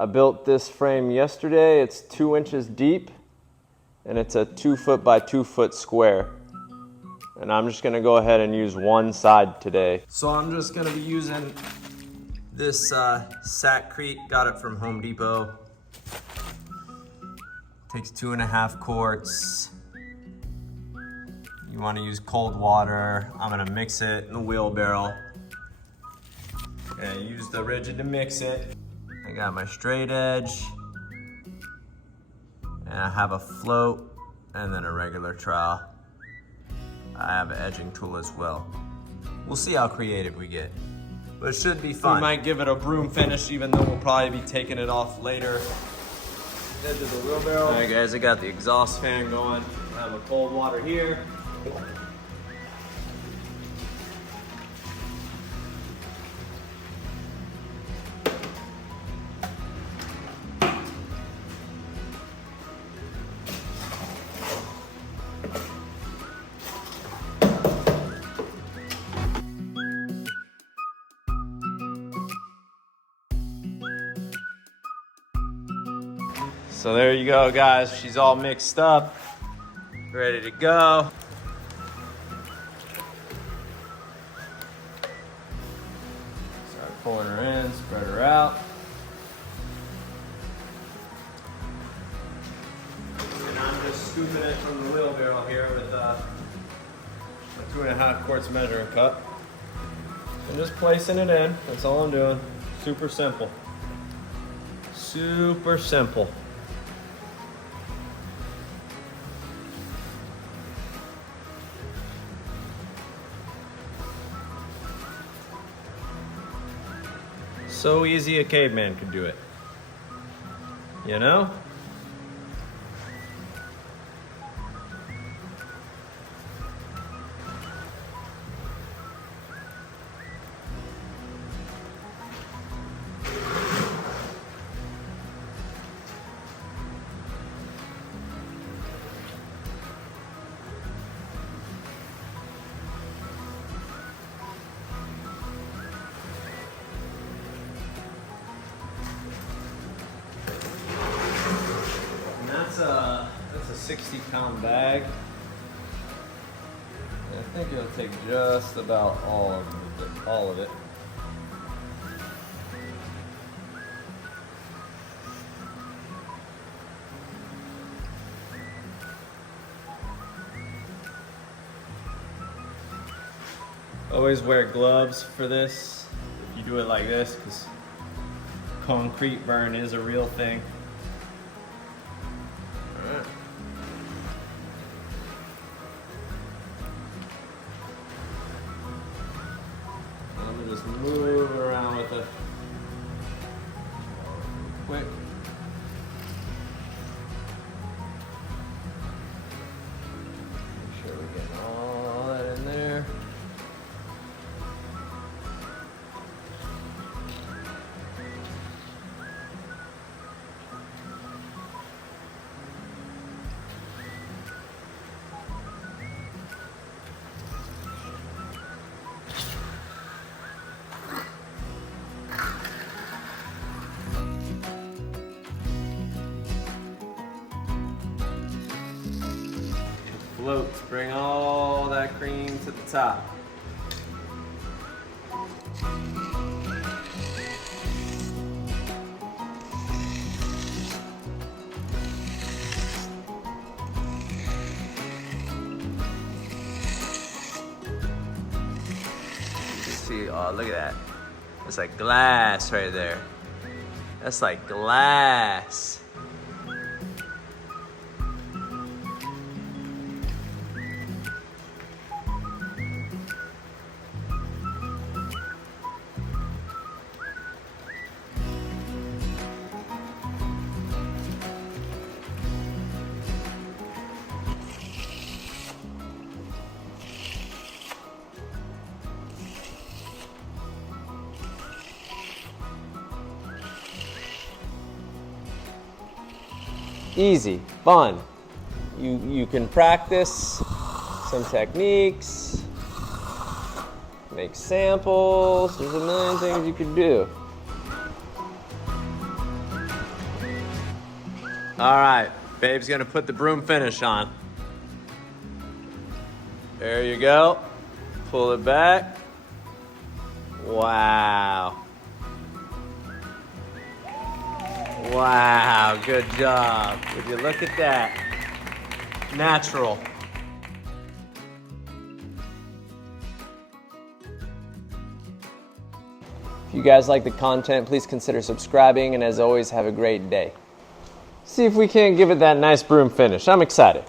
I built this frame yesterday. It's 2 inches deep and it's a 2 foot by 2 foot square. And I'm just gonna go ahead and use one side today. So I'm just gonna be using this Satcrete, got it from Home Depot. Takes 2.5 quarts. You wanna use cold water. I'm gonna mix it in the wheelbarrow. And use the rigid to mix it. I got my straight edge. And I have a float and then a regular trowel. I have an edging tool as well. We'll see how creative we get, but it should be fun. We might give it a broom finish, even though we'll probably be taking it off later. Edge of the wheelbarrow. All right guys, I got the exhaust fan going. I have a cold water here. So there you go, guys. She's all mixed up, ready to go. Start pulling her in, spread her out. And I'm just scooping it from the wheelbarrow here with a 2.5 quarts measuring cup. And just placing it in, that's all I'm doing. Super simple. Super simple. So easy a caveman could do it, you know? That's a 60-pound bag. And I think it'll take just about all of it. Always wear gloves for this if you do it like this, because concrete burn is a real thing. Alright. I'm gonna just move around with it quick. Make sure we're getting all that in there. Floats, bring all that cream to the top. See, oh, look at that. That's like glass right there. That's like glass. Easy, fun. You can practice some techniques, make samples. There's a million things you could do. All right, babe's gonna put the broom finish on. There you go. Pull it back. Wow. Wow, good job. Would you look at that? Natural. If you guys like the content, please consider subscribing, and as always, have a great day. See if we can't give it that nice broom finish. I'm excited.